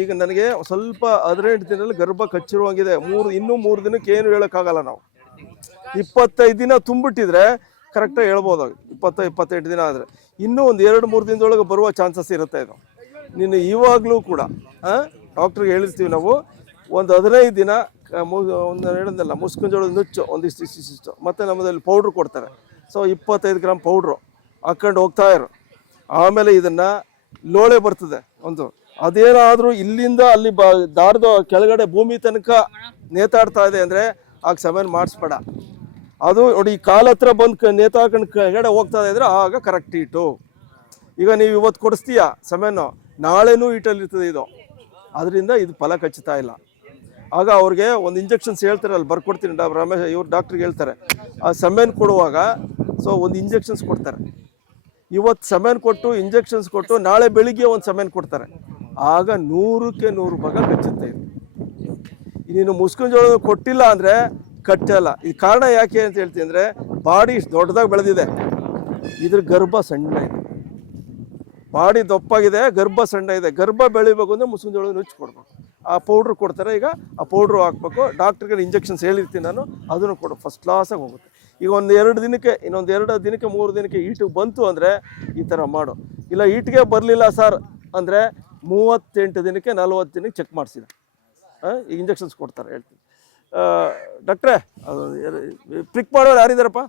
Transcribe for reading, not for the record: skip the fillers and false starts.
ಈಗ ನನಗೆ ಸ್ವಲ್ಪ 18 ದಿನದಲ್ಲಿ ಗರ್ಭ ಕಚ್ಚಿರುವಂಗಿದೆ. ಇನ್ನೂ 3 ದಿನಕ್ಕೆ ಏನು ಹೇಳೋಕ್ಕಾಗಲ್ಲ. ನಾವು 25 ದಿನ ತುಂಬಿಟ್ಟಿದ್ರೆ ಕರೆಕ್ಟಾಗಿ ಹೇಳ್ಬೋದು. 28 ದಿನ ಆದರೆ ಇನ್ನೂ ಒಂದು 2-3 ದಿನದೊಳಗೆ ಬರುವ ಚಾನ್ಸಸ್ ಇರುತ್ತೆ. ಇದು ನೀನು ಇವಾಗಲೂ ಕೂಡ ಡಾಕ್ಟ್ರಿಗೆ ಹೇಳಿರ್ತೀವಿ ನಾವು, ಒಂದು 15 ದಿನ ಒಂದು ಹೇಳಿದ್ನಲ್ಲ, ಮುಸ್ಕಿನ ನುಚ್ಚು ಒಂದಿಷ್ಟು ಮತ್ತು ನಮ್ಮದಲ್ಲಿ ಪೌಡ್ರ್ ಕೊಡ್ತಾರೆ. ಸೊ 25 ಗ್ರಾಮ್ ಪೌಡ್ರು ಹಾಕ್ಕೊಂಡು ಹೋಗ್ತಾ ಇರು. ಆಮೇಲೆ ಇದನ್ನು ಲೋಳೆ ಬರ್ತದೆ ಒಂದು, ಅದೇನಾದರೂ ಇಲ್ಲಿಂದ ಅಲ್ಲಿ ದಾರದ ಕೆಳಗಡೆ ಭೂಮಿ ತನಕ ನೇತಾಡ್ತಾ ಇದೆ ಅಂದರೆ ಆಗ ಸೆಮೆನ್ ಮಾಡಿಸ್ಬೇಡ. ಅದು ನೋಡಿ, ಕಾಲ ಹತ್ರ ಬಂದು ನೇತಾಡ್ಕೊಂಡು ಕೆಳಗಡೆ ಹೋಗ್ತಾ ಇದ್ರೆ ಆಗ ಕರೆಕ್ಟ್ ಹೀಟು. ಈಗ ನೀವು ಇವತ್ತು ಕೊಡಿಸ್ತೀಯ ಸೆಮೆನ್ನು, ನಾಳೆನೂ ಹೀಟಲ್ಲಿರ್ತದೆ ಇದು. ಅದರಿಂದ ಇದು ಫಲ ಕಚ್ಚುತ್ತಾ ಇಲ್ಲ. ಆಗ ಅವ್ರಿಗೆ ಒಂದು ಇಂಜೆಕ್ಷನ್ಸ್ ಹೇಳ್ತಾರೆ, ಅಲ್ಲಿ ಬರ್ಕೊಡ್ತೀನಿ, ರಮೇಶ್ ಇವ್ರು ಡಾಕ್ಟ್ರಿಗೆ ಹೇಳ್ತಾರೆ. ಆ ಸೆಮೆನ್ ಕೊಡುವಾಗ ಸೊ ಒಂದು ಇಂಜೆಕ್ಷನ್ಸ್ ಕೊಡ್ತಾರೆ. ಇವತ್ತು ಸೆಮೆನ್ ಕೊಟ್ಟು ಇಂಜೆಕ್ಷನ್ಸ್ ಕೊಟ್ಟು ನಾಳೆ ಬೆಳಿಗ್ಗೆ ಒಂದು ಸೆಮೆನ್ ಕೊಡ್ತಾರೆ. ಆಗ 100ಕ್ಕೆ 100 ಭಾಗ ಕಚ್ಚುತ್ತೆ. ನೀನು ಮುಸ್ಕಿನ ಜೋಳ ಕೊಟ್ಟಿಲ್ಲ ಅಂದರೆ ಕಟ್ಟಲ್ಲ. ಈ ಕಾರಣ ಯಾಕೆ ಅಂತ ಹೇಳ್ತೀನಿ ಅಂದರೆ, ಬಾಡಿ ದೊಡ್ಡದಾಗಿ ಬೆಳೆದಿದೆ, ಇದ್ರ ಗರ್ಭ ಸಣ್ಣ ಇದೆ. ಬಾಡಿ ದಪ್ಪಾಗಿದೆ, ಗರ್ಭ ಸಣ್ಣ ಇದೆ. ಗರ್ಭ ಬೆಳಿಬೇಕು ಅಂದರೆ ಮುಸ್ಕಿನ ಜೋಳ ನುಚ್ಚು ಕೊಡ್ಬೇಕು. ಆ ಪೌಡ್ರ್ ಕೊಡ್ತಾರೆ. ಈಗ ಆ ಪೌಡ್ರು ಹಾಕ್ಬೇಕು. ಡಾಕ್ಟ್ರಿಗೆ ಇಂಜೆಕ್ಷನ್ಸ್ ಹೇಳಿರ್ತೀನಿ ನಾನು, ಅದನ್ನು ಕೊಡು. ಫಸ್ಟ್ ಕ್ಲಾಸಾಗಿ ಹೋಗುತ್ತೆ. ಈಗ ಒಂದು 2 ದಿನಕ್ಕೆ, ಇನ್ನೊಂದು 2 ದಿನಕ್ಕೆ 3 ದಿನಕ್ಕೆ ಈಟಿಗೆ ಬಂತು ಅಂದರೆ ಈ ಥರ ಮಾಡು. ಇಲ್ಲ ಈಟಿಗೆ ಬರಲಿಲ್ಲ ಸರ್ ಅಂದರೆ 38 ದಿನಕ್ಕೆ 40 ದಿನಕ್ಕೆ ಚೆಕ್ ಮಾಡಿಸಿದ ಈಗ ಇಂಜೆಕ್ಷನ್ಸ್ ಕೊಡ್ತಾರೆ. ಹೇಳ್ತೀನಿ ಡಾಕ್ಟ್ರೇ, ಪ್ರಿಕ್ ಮಾಡೋರು ಯಾರಿದ್ದಾರಪ್ಪ?